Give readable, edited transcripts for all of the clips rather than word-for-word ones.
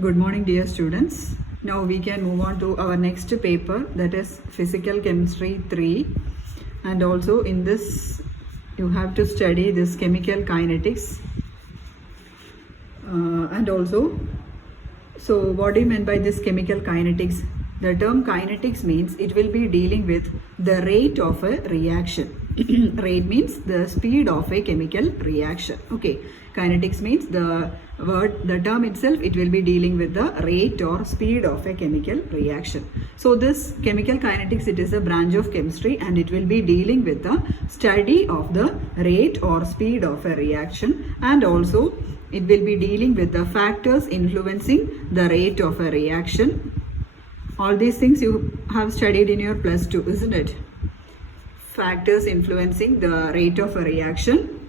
Good morning, dear students. Now we can move on to our next paper, that is Physical Chemistry 3. And also in this, you have to study this chemical kinetics. And also, so what do you mean by this chemical kinetics? The term kinetics means it will be dealing with the rate of a reaction. Rate means the speed of a chemical reaction. Okay, kinetics means the term itself, it will be dealing with the rate or speed of a chemical reaction. So this chemical kinetics, it is a branch of chemistry and it will be dealing with the study of the rate or speed of a reaction, and also it will be dealing with the factors influencing the rate of a reaction. All these things you have studied in your plus 2, isn't it? Factors influencing the rate of a reaction,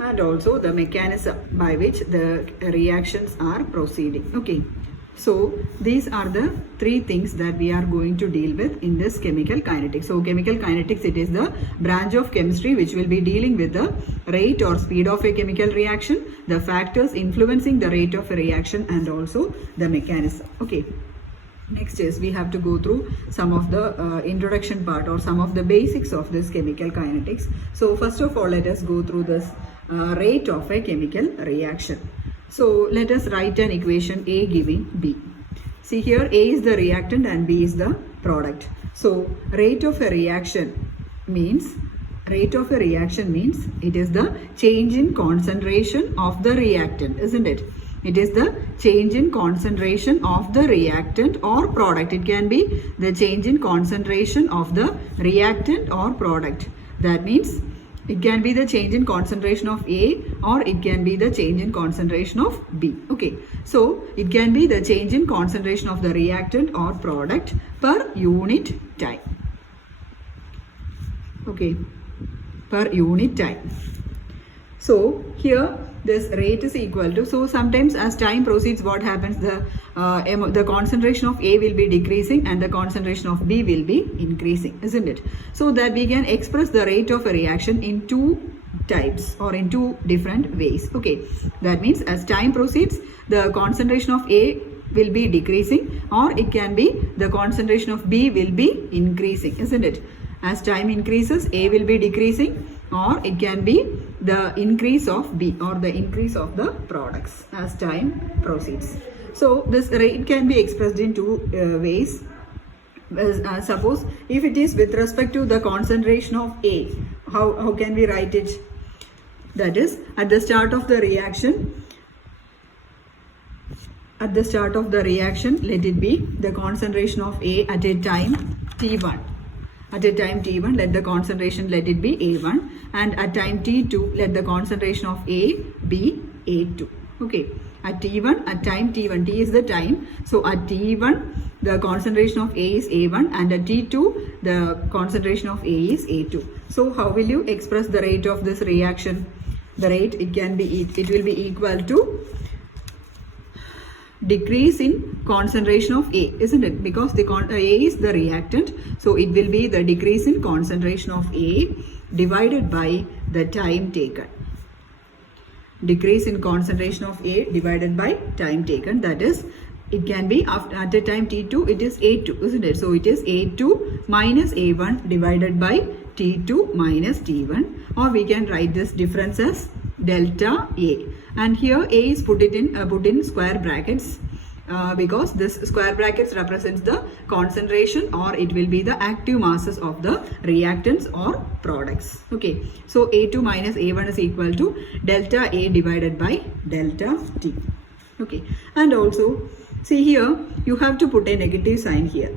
and also the mechanism by which the reactions are proceeding. Okay, so these are the three things that we are going to deal with in this chemical kinetics. So chemical kinetics, it is the branch of chemistry which will be dealing with the rate or speed of a chemical reaction, the factors influencing the rate of a reaction, and also the mechanism. Okay. Next is we have to go through some of the introduction part or some of the basics of this chemical kinetics. So first of all, let us go through this rate of a chemical reaction. So let us write an equation A giving B. See here, A is the reactant and B is the product. So rate of a reaction means it is the change in concentration of the reactant, isn't it? It is the change in concentration of the reactant or product. It can be the change in concentration of the reactant or product. That means it can be the change in concentration of A or it can be the change in concentration of B. Okay. So it can be the change in concentration of the reactant or product per unit time. Okay. Per unit time. So here this rate is equal to, so sometimes as time proceeds, what happens, the concentration of A will be decreasing and the concentration of B will be increasing, isn't it? So that we can express the rate of a reaction in two types or in two different ways. Okay, that means as time proceeds, the concentration of A will be decreasing, or it can be the concentration of B will be increasing, isn't it? As time increases, A will be decreasing, or it can be the increase of B or the increase of the products as time proceeds. So this rate can be expressed in two ways. Suppose if it is with respect to the concentration of A, how can we write it? That is, at the start of the reaction, let it be the concentration of A at a time T1. At a time T1, let the concentration, let it be A1, and at time T2, let the concentration of A be A2. Okay, at T1, at time T1, T is the time, so at T1, the concentration of A is A1, and at T2, the concentration of A is A2. So how will you express the rate of this reaction? The rate, it will be equal to decrease in concentration of A, isn't it? Because the A is the reactant, so it will be the decrease in concentration of A divided by the time taken. Decrease in concentration of A divided by time taken, that is, it can be at a time T2, it is A2, isn't it? So it is A2 minus A1 divided by T2 minus T1, or we can write this difference as delta A. And here A is put in square brackets because this square brackets represents the concentration, or it will be the active masses of the reactants or products. Okay, so A2 minus A1 is equal to delta A divided by delta T. Okay, and also see here you have to put a negative sign here,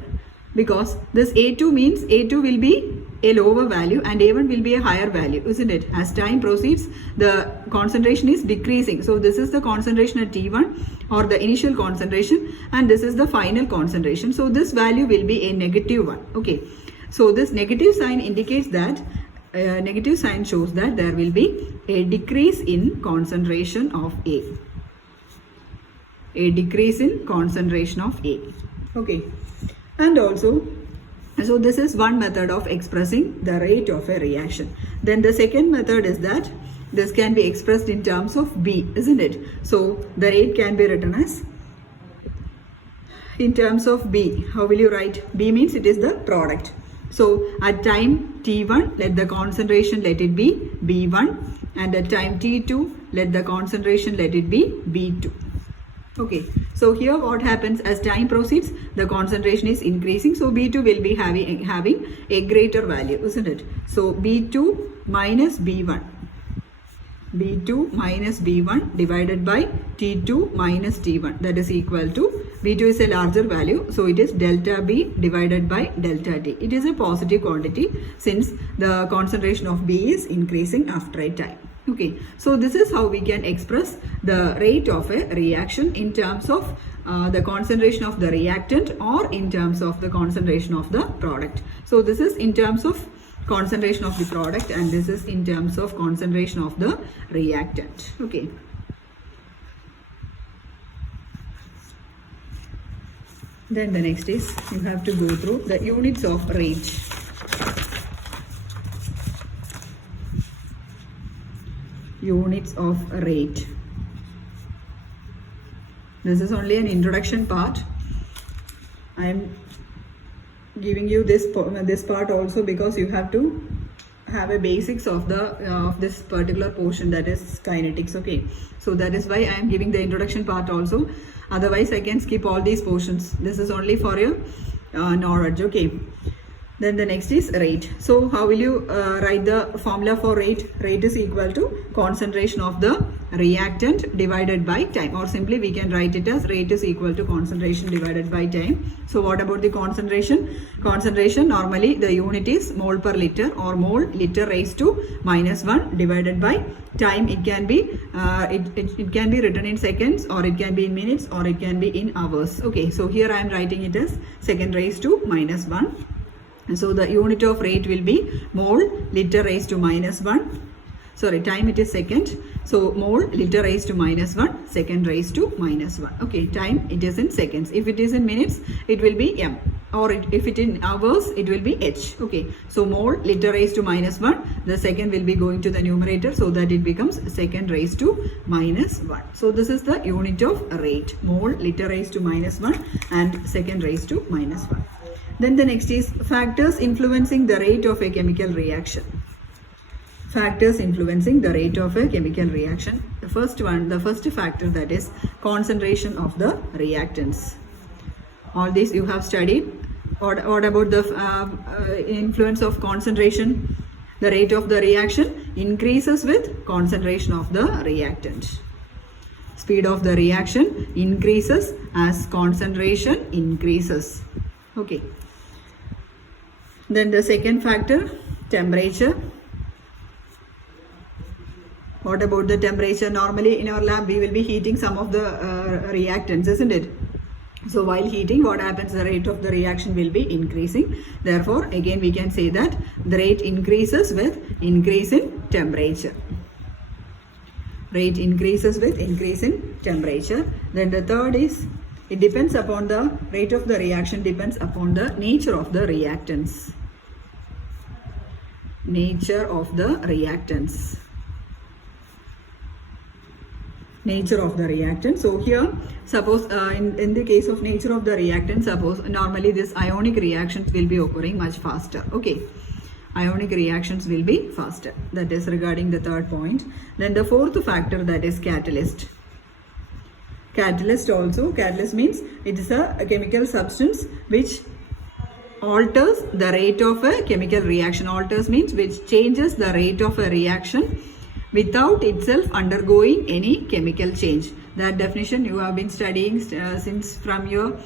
because this A2 means A2 will be a lower value and A1 will be a higher value, isn't it? As time proceeds, the concentration is decreasing. So this is the concentration at T1 or the initial concentration, and this is the final concentration. So this value will be a negative one. Okay, so this negative sign indicates that negative sign shows that there will be a decrease in concentration of A. A decrease in concentration of A. Okay, and also, so this is one method of expressing the rate of a reaction. Then the second method is that this can be expressed in terms of B, isn't it? So the rate can be written as in terms of B. How will you write? B means it is the product. So at time T1, let the concentration let it be B1, and at time T2, let the concentration let it be B2. Okay, so here what happens as time proceeds, the concentration is increasing, so B2 will be having a greater value, isn't it? So B2 minus B1, B2 minus B1 divided by T2 minus T1, that is equal to, B2 is a larger value, so it is delta B divided by delta T. It is a positive quantity since the concentration of B is increasing after a time. Okay, so this is how we can express the rate of a reaction in terms of the concentration of the reactant or in terms of the concentration of the product. So this is in terms of concentration of the product and this is in terms of concentration of the reactant. Okay. Then the next is you have to go through the units of rate. Units of rate. This is only an introduction part. I am giving you this part also because you have to have a basics of the this particular portion, that is kinetics. Okay, so that is why I am giving the introduction part also. Otherwise I can skip all these portions. This is only for your knowledge. Okay. Then the next is rate. So how will you write the formula for rate? Rate is equal to concentration of the reactant divided by time, or simply we can write it as rate is equal to concentration divided by time. So what about the concentration? Concentration, normally the unit is mole per liter or mole liter raised to -1 divided by time. It can be it can be written in seconds, or it can be in minutes, or it can be in hours. Okay, so here I am writing it as second raised to -1. So the unit of rate will be mole liter raised to -1. Sorry, time it is second. So mole liter raised to -1, second raised to -1. Okay, time it is in seconds. If it is in minutes, it will be m, or if it in hours, it will be h. Okay, so mole liter raised to -1, the second will be going to the numerator, so that it becomes second raised to -1. So this is the unit of rate, mole liter raised to -1 and second raised to -1. Then the next is factors influencing the rate of a chemical reaction. Factors influencing the rate of a chemical reaction. The first factor, that is concentration of the reactants. All these you have studied. What about the influence of concentration? The rate of the reaction increases with concentration of the reactant. Speed of the reaction increases as concentration increases. Okay. Then the second factor, temperature. What about the temperature? Normally in our lab we will be heating some of the reactants, isn't it? So while heating, what happens? The rate of the reaction will be increasing. Therefore, again we can say that the rate increases with increase in temperature. Rate increases with increase in temperature. Then the third is, it depends upon the rate of the reaction, depends upon the nature of the reactants. Nature of the reactants. Nature of the reactant. So here, suppose in the case of nature of the reactant, suppose normally this ionic reactions will be occurring much faster. Okay, ionic reactions will be faster. That is regarding the third point. Then the fourth factor, that is catalyst. Catalyst also, catalyst means it is a chemical substance which alters the rate of a chemical reaction. Alters means which changes the rate of a reaction without itself undergoing any chemical change. That definition you have been studying since from your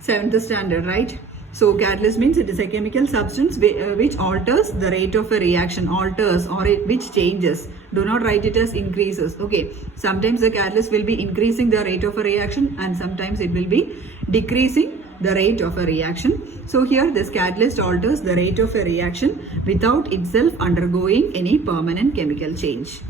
7th standard, right? So catalyst means it is a chemical substance which alters the rate of a reaction, alters, or which changes. Do not write it as increases. Okay, sometimes the catalyst will be increasing the rate of a reaction and sometimes it will be decreasing the rate of a reaction. So here this catalyst alters the rate of a reaction without itself undergoing any permanent chemical change.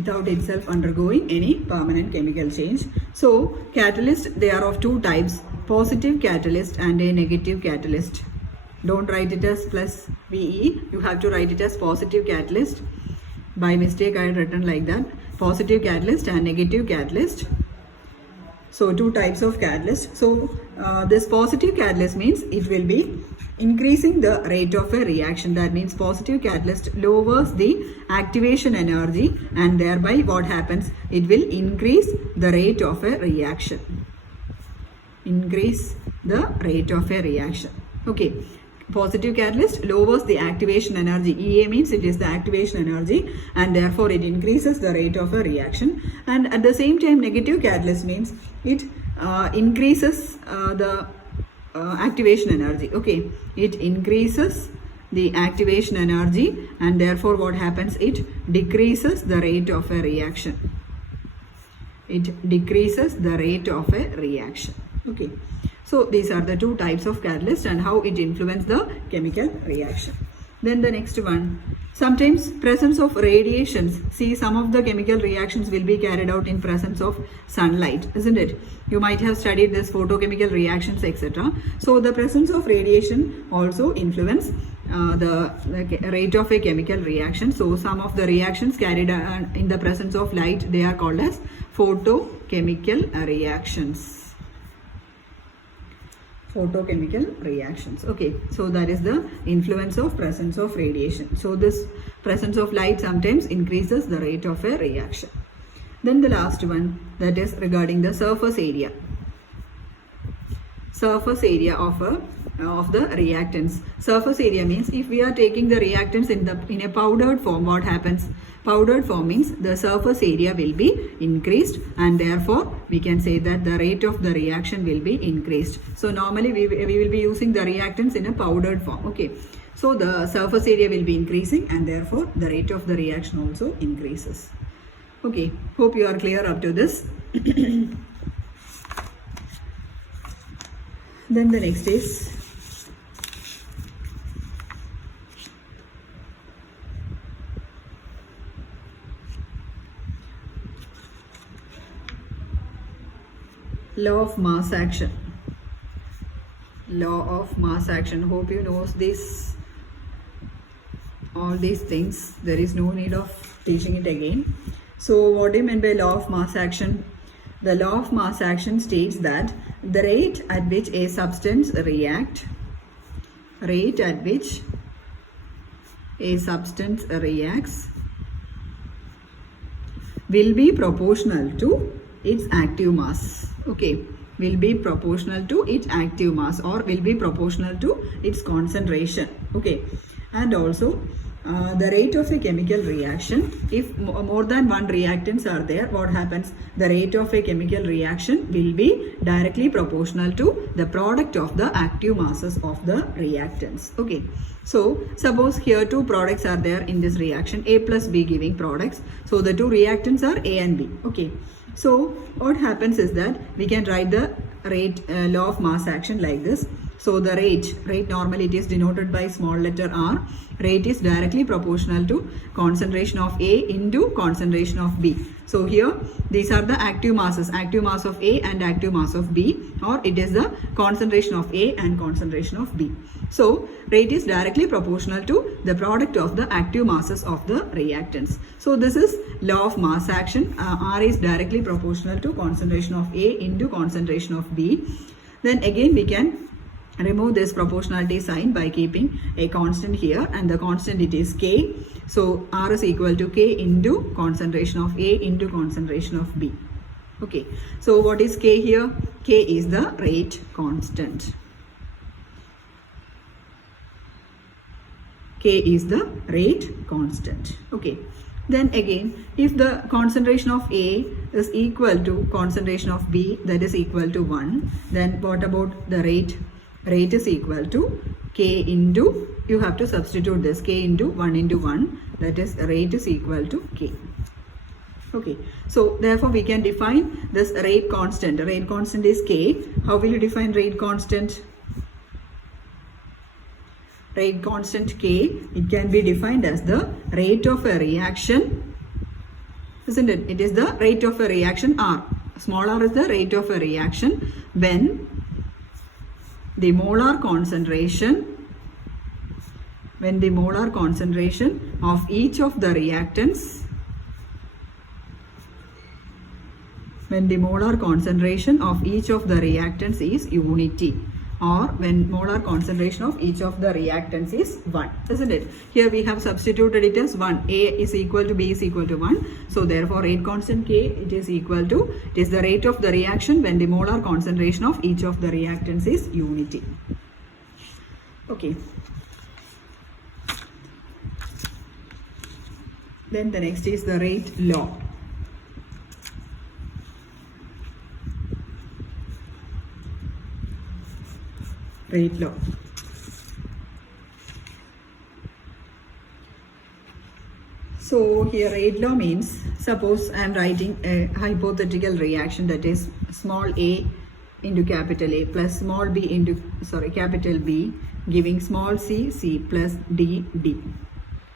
without itself undergoing any permanent chemical change. So catalyst, they are of two types, positive catalyst and a negative catalyst. Don't write it as plus VE, you have to write it as positive catalyst. By mistake I had written like that, positive catalyst and negative catalyst. So two types of catalyst. So this positive catalyst means it will be increasing the rate of a reaction. That means positive catalyst lowers the activation energy, and thereby what happens? It will increase the rate of a reaction. Increase the rate of a reaction. Okay. Positive catalyst lowers the activation energy. EA means it is the activation energy, and therefore it increases the rate of a reaction. And at the same time, negative catalyst means it increases the activation energy. Okay, it increases the activation energy, and therefore what happens? It decreases the rate of a reaction. It decreases the rate of a reaction. Okay. So these are the two types of catalyst and how it influences the chemical reaction. Then the next one, sometimes presence of radiations. See, some of the chemical reactions will be carried out in presence of sunlight, isn't it? You might have studied this photochemical reactions, etc. So the presence of radiation also influence the rate of a chemical reaction. So some of the reactions carried in the presence of light, they are called as photochemical reactions. Photochemical reactions. Okay, so that is the influence of presence of radiation. So this presence of light sometimes increases the rate of a reaction. Then the last one, that is regarding the surface area. Surface area of the reactants. Surface area means if we are taking the reactants in a powdered form, what happens? Powdered form means the surface area will be increased, and therefore we can say that the rate of the reaction will be increased. So normally we will be using the reactants in a powdered form. Okay, so the surface area will be increasing, and therefore the rate of the reaction also increases. Okay, hope you are clear up to this. Then the next is law of mass action. Law of mass action. Hope you know this. All these things. There is no need of teaching it again. So what do you mean by law of mass action? The law of mass action states that the rate at which a substance reacts will be proportional to its active mass. Okay, will be proportional to its active mass, or will be proportional to its concentration. Okay, and also the rate of a chemical reaction, if more than one reactants are there, what happens? The rate of a chemical reaction will be directly proportional to the product of the active masses of the reactants. Okay, so suppose here two products are there in this reaction, A plus B giving products. So the two reactants are A and B. Okay, so what happens is that we can write the rate law of mass action like this. So the rate normally it is denoted by small letter r. Rate is directly proportional to concentration of A into concentration of B. So here these are the active masses, active mass of A and active mass of B, or it is the concentration of A and concentration of B. So rate is directly proportional to the product of the active masses of the reactants. So this is law of mass action. R is directly proportional to concentration of A into concentration of B. Then again we can remove this proportionality sign by keeping a constant here, and the constant it is K. So R is equal to K into concentration of A into concentration of B. Okay, so what is K here? K is the rate constant. K is the rate constant. Okay, then again if the concentration of A is equal to concentration of B, that is equal to 1, then what about the rate? Rate is equal to K into, you have to substitute this, K into 1 into 1, that is rate is equal to K. Okay, so therefore we can define this rate constant. Rate constant is K. How will you define rate constant? Rate constant K, it can be defined as the rate of a reaction, isn't it? It is the rate of a reaction R. Small r is the rate of a reaction when the molar concentration of each of the reactants is unity, or when molar concentration of each of the reactants is 1, isn't it? Here we have substituted it as 1. A is equal to B is equal to 1. So therefore rate constant K, it is the rate of the reaction when the molar concentration of each of the reactants is unity. Okay. Then the next is the rate law. Rate law. So here rate law means, suppose I am writing a hypothetical reaction, that is small a into capital A plus small b into capital B, giving small c plus d.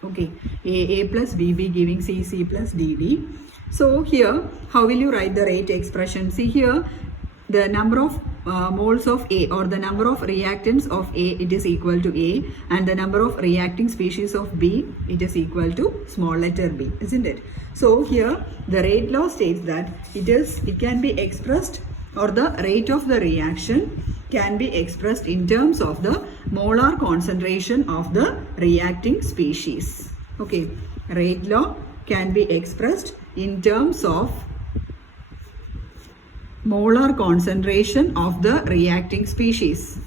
Okay, a plus bb giving c plus dd. So here how will you write the rate expression? See here, the number of moles of A, or the number of reactants of A, it is equal to A, and the number of reacting species of B, it is equal to small letter b, isn't it? So here the rate law states that it can be expressed, or the rate of the reaction can be expressed in terms of the molar concentration of the reacting species. Okay, rate law can be expressed in terms of molar concentration of the reacting species.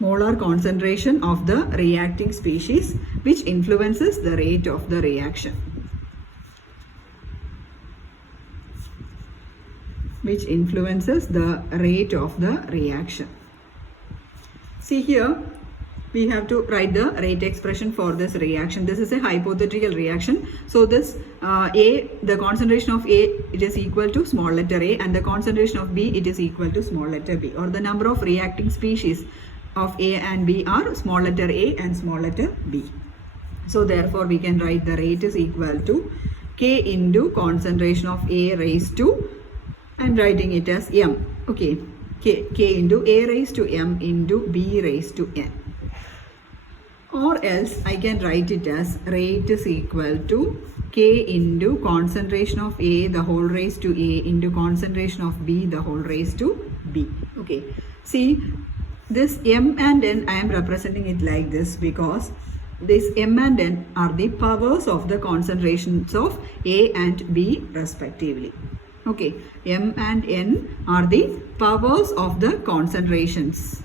Molar concentration of the reacting species, which influences the rate of the reaction. See here, we have to write the rate expression for this reaction. This is a hypothetical reaction. So this the concentration of A, it is equal to small letter a, and the concentration of B, it is equal to small letter b, or the number of reacting species of A and B are small letter a and small letter b. So therefore we can write the rate is equal to K into concentration of A raised to, I am writing it as m. Okay, K into A raised to m into B raised to n. Or else I can write it as rate is equal to K into concentration of A the whole raised to A into concentration of B the whole raised to B. Okay, see this m and n, I am representing it like this because this m and n are the powers of the concentrations of A and B respectively. Okay, m and n are the powers of the concentrations.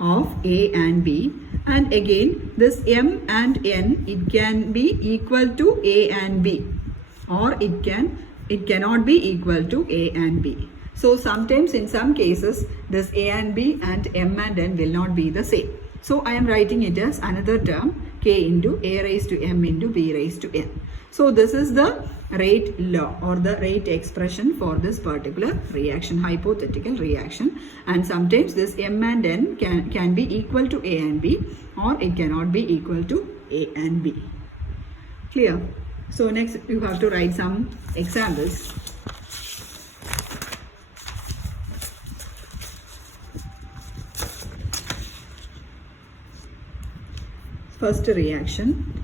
Of A and B, and again this m and n, it can be equal to A and B, or it cannot be equal to A and B. So sometimes in some cases this A and B and m and n will not be the same. So I am writing it as another term, K into A raised to m into B raised to n. So this is the rate law, or the rate expression for this particular reaction, hypothetical reaction. And sometimes this m and n can be equal to A and B, or it cannot be equal to A and B. Clear? So next you have to write some examples. First reaction,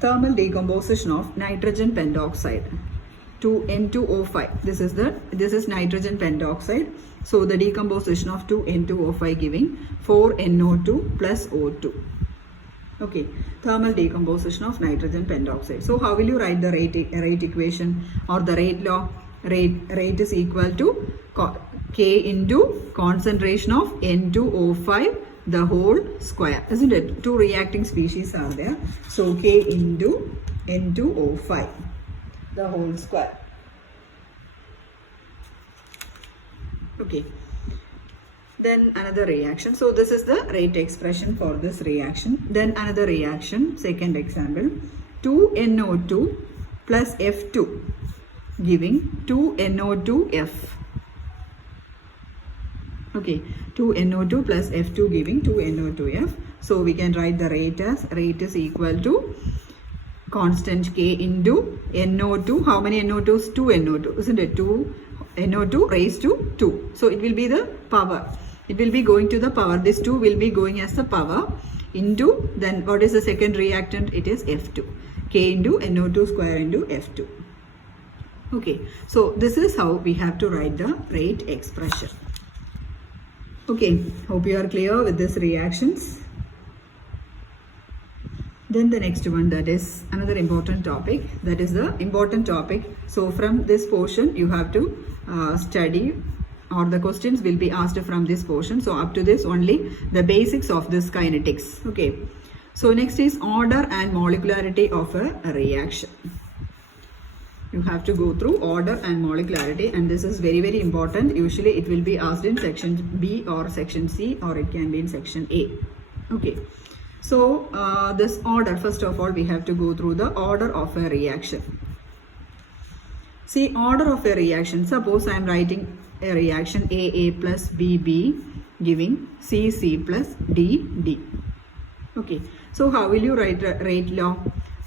thermal decomposition of nitrogen pentoxide to N2O5. This is nitrogen pentoxide. So the decomposition of 2N2O5 giving 4NO2 plus O2. Okay, thermal decomposition of nitrogen pentoxide. So how will you write the rate equation or the rate law? Rate is equal to K into concentration of N2O5 the whole square, isn't it? Two reacting species are there. So K into N2O5 the whole square. Okay. Then another reaction. So this is the rate expression for this reaction. Then another reaction, second example, 2NO2 plus F2 giving 2NO2F. Okay, 2NO2 plus F2 giving 2NO2F. So we can write the rate as rate is equal to constant K into NO2. How many NO2s? 2 NO2, isn't it? 2 NO2 raised to 2. So it will be the power. It will be going to the power. This 2 will be going as the power into, then what is the second reactant? It is F2. K into NO2 square into F2. Okay, so this is how we have to write the rate expression. Okay, hope you are clear with these reactions. Then the next one, that is another important topic, that is the important topic. So from this portion you have to study, or the questions will be asked from this portion. So up to this only the basics of this kinetics. Okay, so next is order and molecularity of a reaction. You have to go through order and molecularity, and this is very, very important. Usually it will be asked in section B or section C, or it can be in section A. Okay, so this order, first of all we have to go through the order of a reaction. See, order of a reaction, suppose I am writing a reaction AA plus BB giving CC plus DD. Okay, so how will you write the rate law?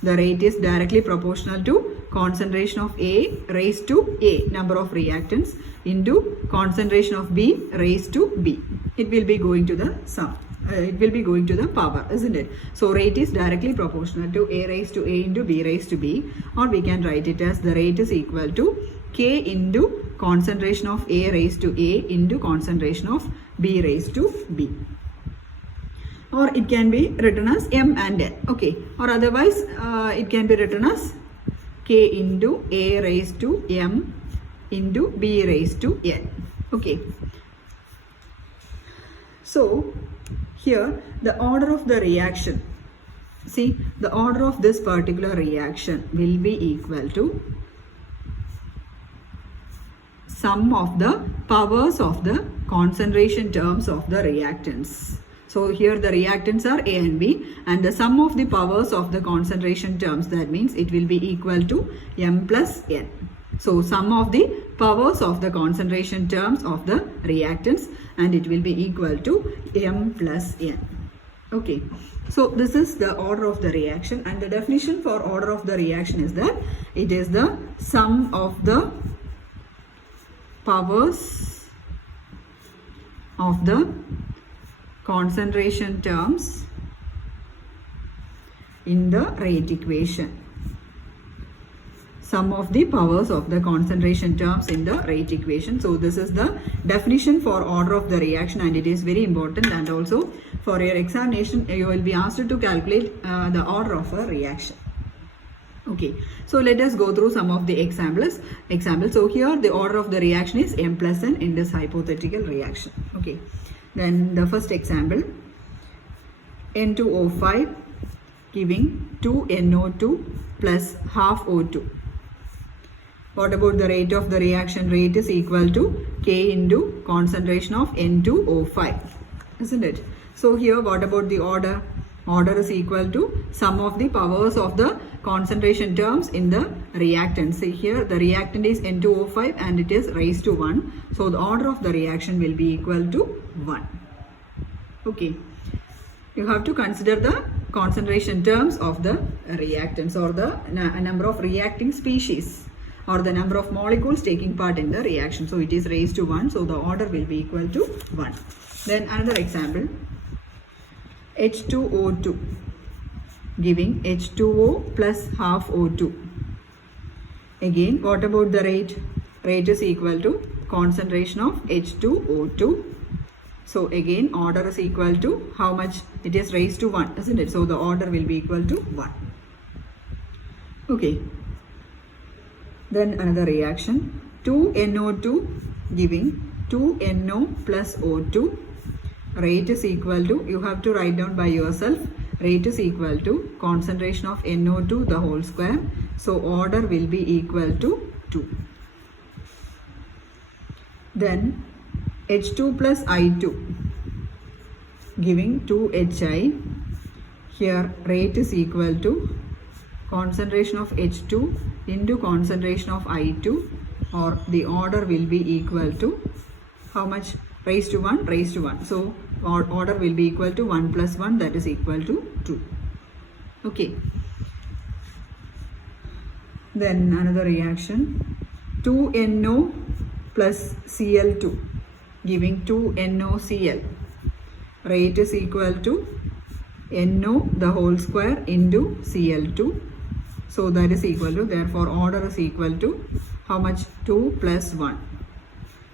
The rate is directly proportional to concentration of A raised to A, number of reactants, into concentration of B raised to B. It will be going to the sum. It will be going to the power, isn't it? So rate is directly proportional to A raised to A into B raised to B, or we can write it as the rate is equal to K into concentration of A raised to A into concentration of B raised to B. Or it can be written as M and N. Okay, or otherwise it can be written as K into A raised to M into B raised to N. Okay, so here the order of the reaction, see, the order of this particular reaction will be equal to sum of the powers of the concentration terms of the reactants. So here the reactants are A and B, and the sum of the powers of the concentration terms, that means it will be equal to M plus N. So sum of the powers of the concentration terms of the reactants, and it will be equal to M plus N. Okay, so this is the order of the reaction, and the definition for order of the reaction is that it is the sum of the powers of the concentration terms in the rate equation. Sum of the powers of the concentration terms in the rate equation. So this is the definition for order of the reaction, and it is very important, and also for your examination you will be asked to calculate the order of a reaction. Okay, so let us go through some of the examples. So here the order of the reaction is M plus N in this hypothetical reaction. Okay, then the first example, N2O5 giving 2NO2 plus half O2. What about the rate of the reaction? Rate is equal to K into concentration of N2O5, isn't it? So here what about the order? Order is equal to sum of the powers of the concentration terms in the reactant. See here the reactant is N2O5 and it is raised to 1. So the order of the reaction will be equal to 1. Okay. You have to consider the concentration terms of the reactants, or the number of reacting species, or the number of molecules taking part in the reaction. So it is raised to 1. So the order will be equal to 1. Then another example, H2O2 giving H2O plus half O2. Again, what about the rate? Rate is equal to concentration of H2O2. So again order is equal to how much? It is raised to 1, isn't it? So the order will be equal to 1. Okay. Then another reaction, 2NO2 giving 2NO plus O2. Rate is equal to, you have to write down by yourself, rate is equal to concentration of NO2 the whole square. So order will be equal to 2. Then H2 plus I2 giving 2HI. Here rate is equal to concentration of H2 into concentration of I2, or the order will be equal to how much? raised to 1 raised to 1. So order will be equal to 1 plus 1, that is equal to 2. Okay. Then another reaction, 2NO plus Cl2 giving 2NoCl. Rate is equal to NO the whole square into Cl2. So that is equal to, therefore order is equal to how much? 2 plus 1,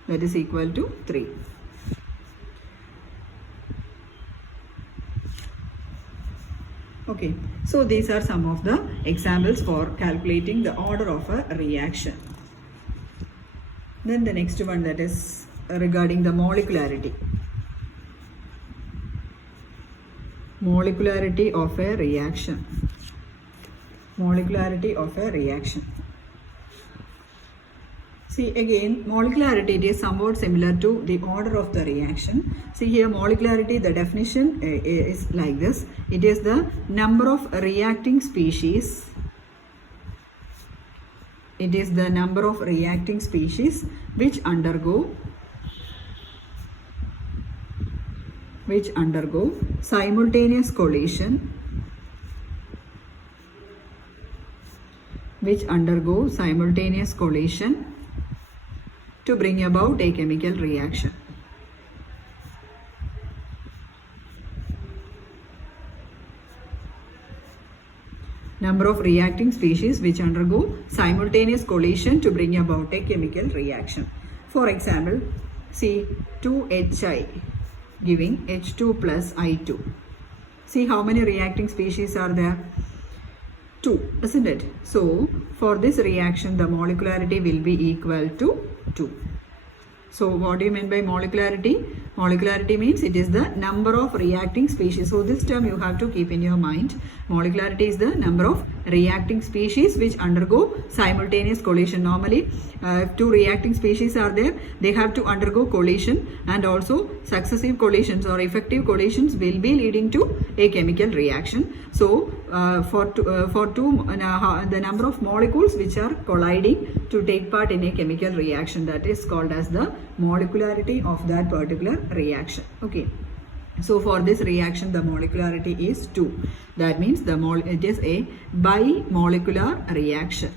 that is equal to 3. Okay, so these are some of the examples for calculating the order of a reaction. Then the next one, that is regarding the molecularity. Molecularity of a reaction. Molecularity of a reaction. See, again, molecularity, it is somewhat similar to the order of the reaction. See here, molecularity, the definition is like this. It is the number of reacting species. It is the number of reacting species which undergo simultaneous collision, to bring about a chemical reaction. Number of reacting species which undergo simultaneous collision to bring about a chemical reaction. For example, see 2HI giving H2 plus I2. See how many reacting species are there? 2, isn't it? So for this reaction, the molecularity will be equal to 2. So what do you mean by molecularity? Molecularity means it is the number of reacting species. So this term you have to keep in your mind. Molecularity is the number of reacting species which undergo simultaneous collision. Normally, if 2 reacting species are there, they have to undergo collision, and also successive collisions or effective collisions will be leading to a chemical reaction. So the number of molecules which are colliding to take part in a chemical reaction, that is called as the molecularity of that particular reaction. Okay. So for this reaction, the molecularity is 2. That means it is a bimolecular reaction.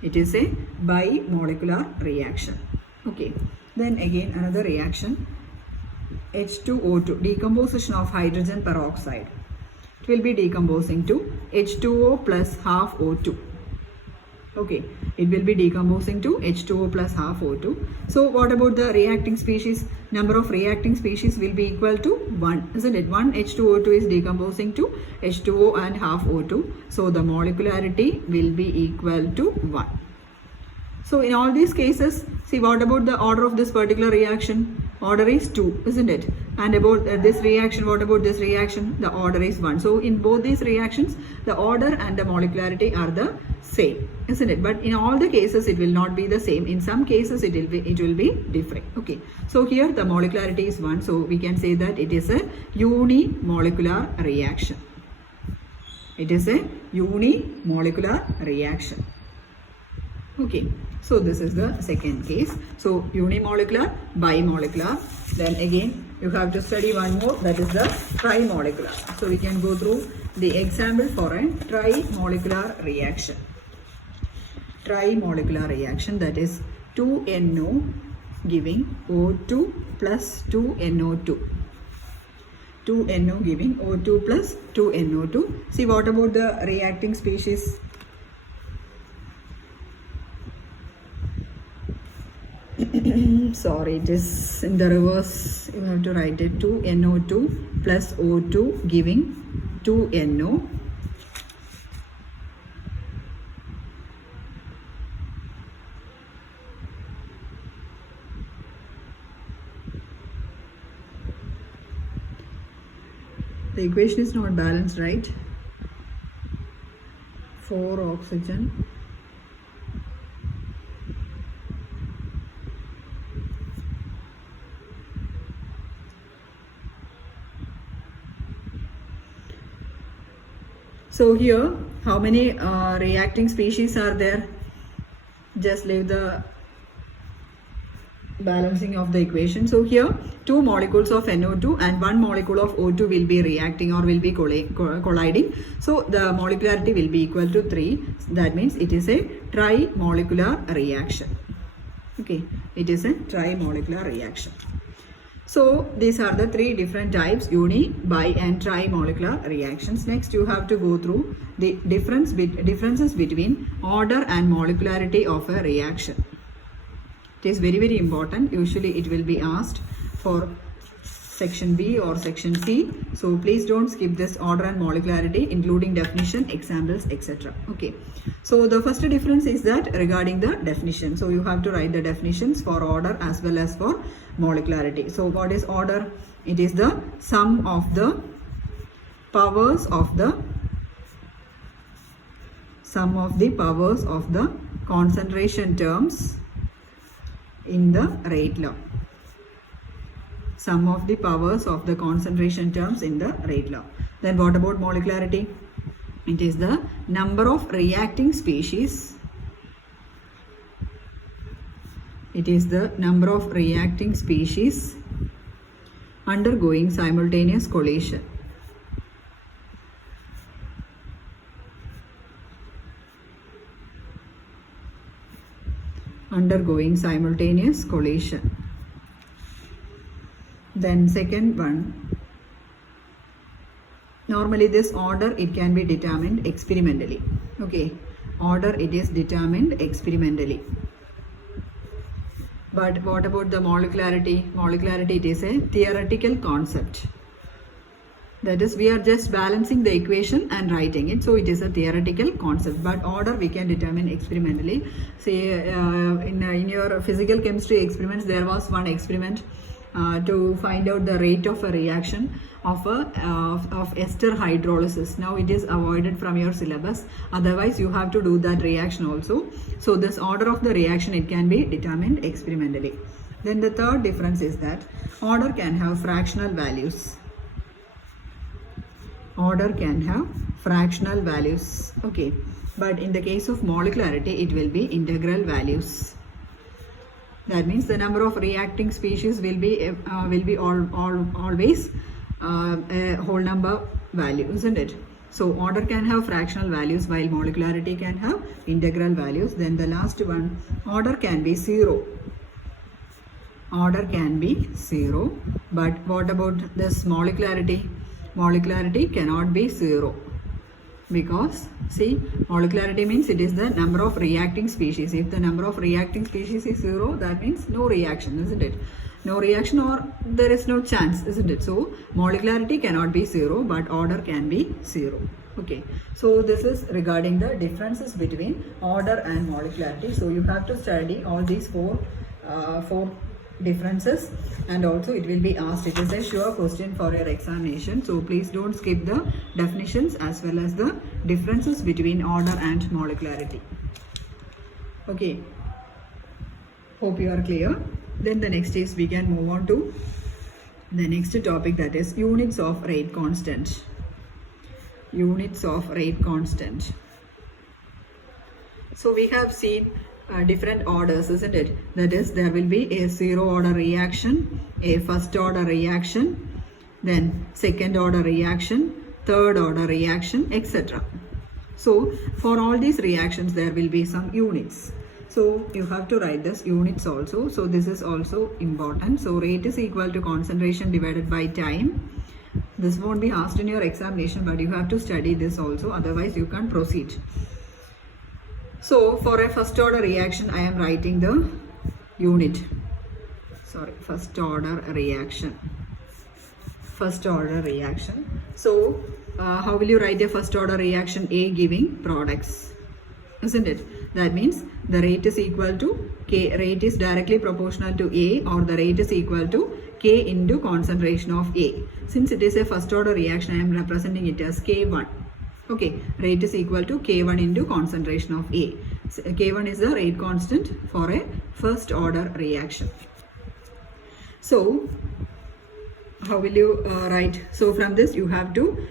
It is a bimolecular reaction. Okay. Then again another reaction, H2O2, decomposition of hydrogen peroxide. It will be decomposing to H2O plus half O2. Okay, it will be decomposing to H2O plus half O2. So what about the reacting species? Number of reacting species will be equal to 1, isn't it? 1 H2O2 is decomposing to H2O and half O2. So the molecularity will be equal to 1. So in all these cases, see what about the order of this particular reaction? Order is 2, isn't it? And about this reaction, what about this reaction? The order is 1. So in both these reactions, the order and the molecularity are the same, isn't it? But in all the cases, it will not be the same. In some cases, it will be different. Okay. So here the molecularity is 1. So we can say that it is a unimolecular reaction. It is a unimolecular reaction. Okay. So this is the second case. So unimolecular, bimolecular. Then again you have to study one more, that is the trimolecular. So we can go through the example for a trimolecular reaction. Trimolecular reaction, that is 2NO giving O2 plus 2NO2. 2NO giving O2 plus 2NO2. See what about the reacting species? Sorry, it is in the reverse. You have to write it. 2NO2 plus O2 giving 2NO. The equation is not balanced, right? 4 oxygen. So here, how many reacting species are there? Just leave balancing of the equation. So here 2 molecules of NO2 and 1 molecule of O2 will be reacting or will be colliding. So the molecularity will be equal to 3. That means it is a tri-molecular reaction. Okay, it is a tri-molecular reaction. So these are the 3 different types: uni, bi and tri-molecular reactions. Next you have to go through the differences between order and molecularity of a reaction. It is very, very important. Usually it will be asked for section B or section C. So please don't skip this order and molecularity, including definition, examples, etc. Okay. So the first difference is that regarding the definition. So you have to write the definitions for order as well as for molecularity. So what is order? It is the sum of the powers of the concentration terms in the rate law. Sum of the powers of the concentration terms in the rate law. Then what about molecularity? It is the number of reacting species. It is the number of reacting species undergoing simultaneous collision. Undergoing simultaneous collision. Then second one, normally this order it can be determined experimentally. Okay, order it is determined experimentally. But what about the molecularity? Molecularity it is a theoretical concept. That is, we are just balancing the equation and writing it. So it is a theoretical concept. But order we can determine experimentally. Say in your physical chemistry experiments, there was one experiment to find out the rate of a reaction of ester hydrolysis. Now it is avoided from your syllabus. Otherwise you have to do that reaction also. So this order of the reaction it can be determined experimentally. Then the third difference is that order can have fractional values. Order can have fractional values. Okay, but in the case of molecularity it will be integral values. That means the number of reacting species will be always a whole number value, isn't it? So order can have fractional values while molecularity can have integral values. Then the last one, order can be 0. Order can be 0. But what about this molecularity? Molecularity cannot be 0. Because see, molecularity means it is the number of reacting species. If the number of reacting species is 0, that means no reaction, isn't it? No reaction, or there is no chance, isn't it? So molecularity cannot be 0, but order can be 0. Okay, so this is regarding the differences between order and molecularity. So you have to study all these four differences, and also it will be asked. It is a sure question for your examination. So please don't skip the definitions as well as the differences between order and molecularity. Okay, hope you are clear. Then the next is we can move on to the next topic, that is units of rate constant. Units of rate constant. So we have seen different orders, isn't it? That is, there will be a 0 order reaction, a first order reaction, then second order reaction, third order reaction, etc. So for all these reactions there will be some units. So you have to write this units also. So this is also important. So rate is equal to concentration divided by time. This won't be asked in your examination, but you have to study this also, otherwise you can't proceed. So for a first order reaction, I am writing the unit. Sorry, first order reaction. First order reaction. So how will you write a first order reaction? A giving products, isn't it? That means the rate is equal to K. Rate is directly proportional to A, or the rate is equal to K into concentration of A. Since it is a first order reaction, I am representing it as K1. Okay, rate is equal to K1 into concentration of A. So, K1 is the rate constant for a first order reaction. So how will you write? So from this you have to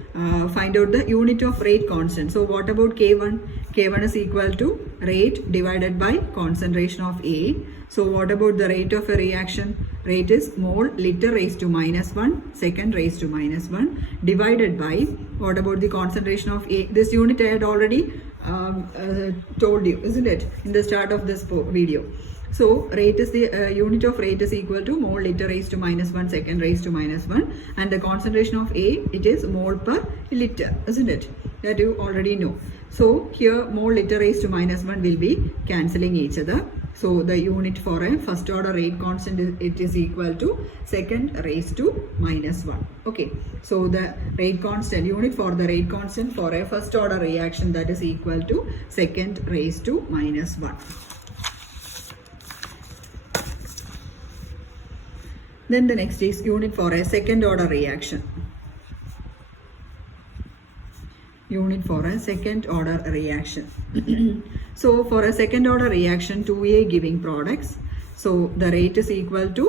find out the unit of rate constant. So what about K1? K1 is equal to rate divided by concentration of A. So what about the rate of a reaction? Rate is mole liter raised to -1 second raised to -1 divided by, what about the concentration of A? This unit I had already told you, isn't it, in the start of this video. So rate is the unit of rate is equal to mole liter raised to -1 second raised to -1, and the concentration of A, it is mole per liter, isn't it? That you already know. So here mole liter raised to -1 will be cancelling each other. So the unit for a first order rate constant it is equal to second raised to -1. Okay. So the rate constant, unit for the rate constant for a first order reaction, that is equal to second raised to -1. Then the next is unit for a second order reaction. Unit for a second order reaction. So for a second order reaction, 2A giving products. So the rate is equal to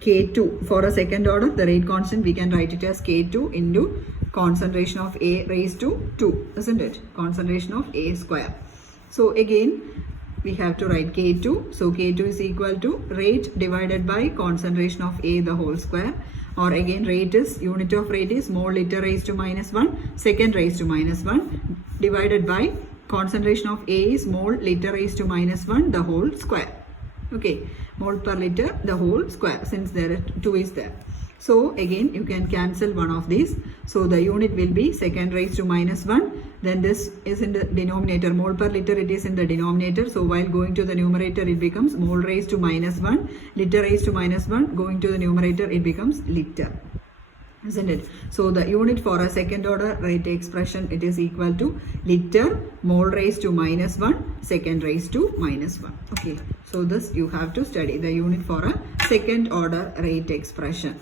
K2. For a second order, the rate constant we can write it as K2 into concentration of A raised to 2, isn't it? Concentration of A square. So again, we have to write K2. So K2 is equal to rate divided by concentration of A the whole square. Or again, rate is, unit of rate is mole liter raised to -1 second raised to -1 divided by concentration of A is mole liter raised to -1 the whole square. Okay, mole per liter the whole square, since there are 2 is there. So again, you can cancel one of these. So the unit will be second raised to -1. Then this is in the denominator. Mole per liter, it is in the denominator. So while going to the numerator, it becomes mole raised to -1. Liter raised to -1. Going to the numerator, it becomes liter. Isn't it? So the unit for a second order rate expression, it is equal to liter mole raised to -1 second raised to -1. Okay. So this you have to study, the unit for a second order rate expression.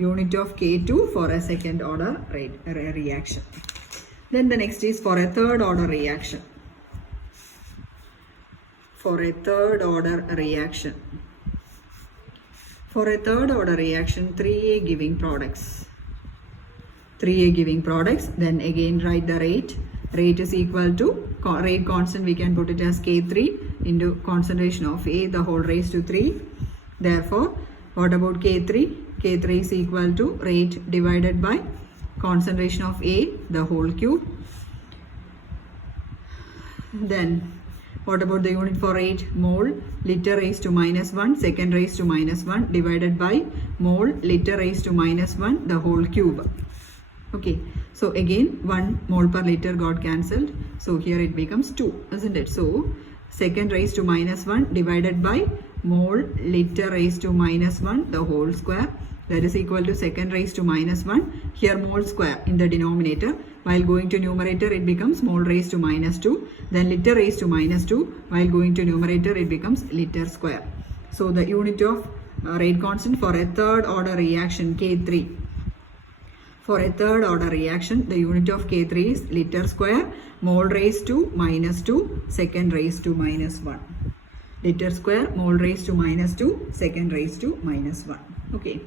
Unit of K2 for a second order reaction. Then the next is for a third order reaction. For a third order reaction. For a third order reaction, 3A giving products. 3A giving products. Then again write the rate. Rate is equal to rate constant, we can put it as K3 into concentration of A the whole raised to 3. Therefore, what about K3? K3 is equal to rate divided by concentration of A the whole cube. Then what about the unit for rate? Mole liter raised to -1 second raised to -1 divided by mole liter raised to -1 the whole cube. Okay, so again 1 mole per liter got cancelled. So here it becomes 2, isn't it? So second raised to -1 divided by mole liter raised to -1 the whole square, that is equal to second raised to -1. Here mole square in the denominator. While going to numerator, it becomes mole raised to -2. Then liter raised to -2. While going to numerator, it becomes liter square. So the unit of rate constant for a third order reaction, K3. For a third order reaction, the unit of K3 is liter square mole raised to -2 second raised to -1. Liter square mole raised to -2 second raised to -1. Okay.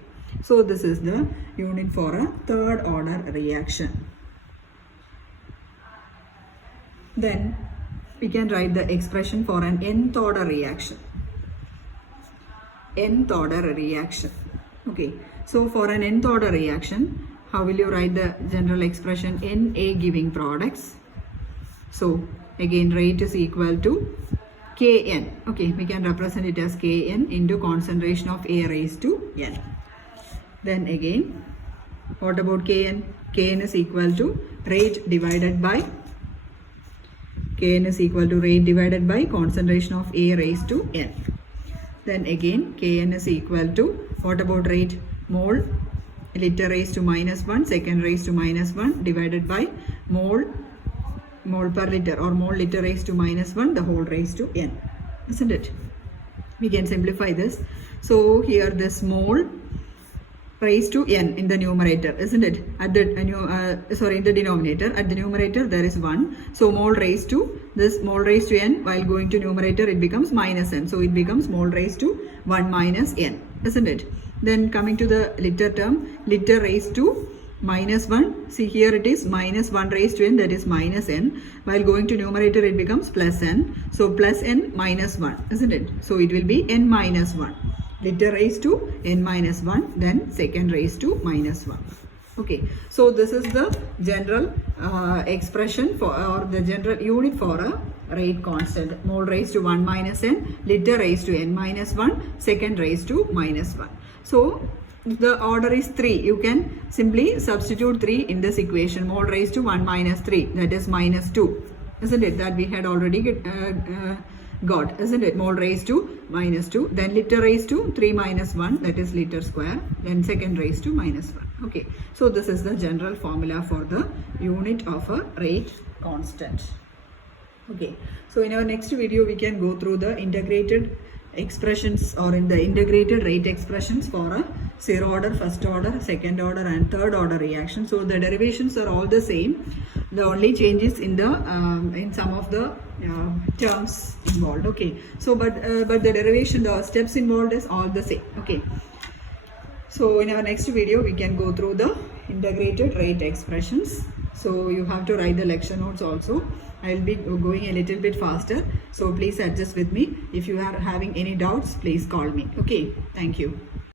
So this is the unit for a third order reaction. Then we can write the expression for an nth order reaction. Nth order reaction. Okay. So for an nth order reaction, how will you write the general expression? Na giving products. So again, rate is equal to Kn. Okay, we can represent it as Kn into concentration of A raised to n. Then again, what about Kn? Kn is equal to rate divided by concentration of A raised to n. Then again, Kn is equal to, what about rate? Mole liter raised to -1 second raised to -1 divided by mole per liter or mole liter raised to -1 the whole raised to n, isn't it? We can simplify this. So here this mole raised to n in the numerator, isn't it? At the in the denominator. At the numerator there is 1. So mole raised to, this mole raised to n, while going to numerator it becomes -n. So it becomes mole raised to 1 minus n, isn't it? Then coming to the liter term, liter raised to minus 1. See here it is minus 1 raised to n, that is minus n. While going to numerator it becomes plus n. So plus n minus 1, isn't it? So it will be n minus 1. Liter raised to n minus 1, then second raised to minus 1. Okay, so this is the general expression for, or the general unit for a rate constant. Mole raised to 1 minus n, liter raised to n minus 1, second raised to minus 1. So if the order is 3, you can simply substitute 3 in this equation. Mole raised to 1 minus 3, that is minus 2. Isn't it? That we had already got, isn't it? Mole raised to minus 2. Then liter raised to 3 minus 1, that is liter square. Then second raised to minus 1. Okay. So this is the general formula for the unit of a rate constant. Okay. So in our next video, we can go through the integrated expressions, or in the integrated rate expressions for a 0 order, first order, second order and third order reaction. So the derivations are all the same. The only changes in the in some of the terms involved. Okay. So but the derivation, the steps involved is all the same. Okay. So in our next video, we can go through the integrated rate expressions. So you have to write the lecture notes also. I will be going a little bit faster. So please adjust with me. If you are having any doubts, please call me. Okay. Thank you.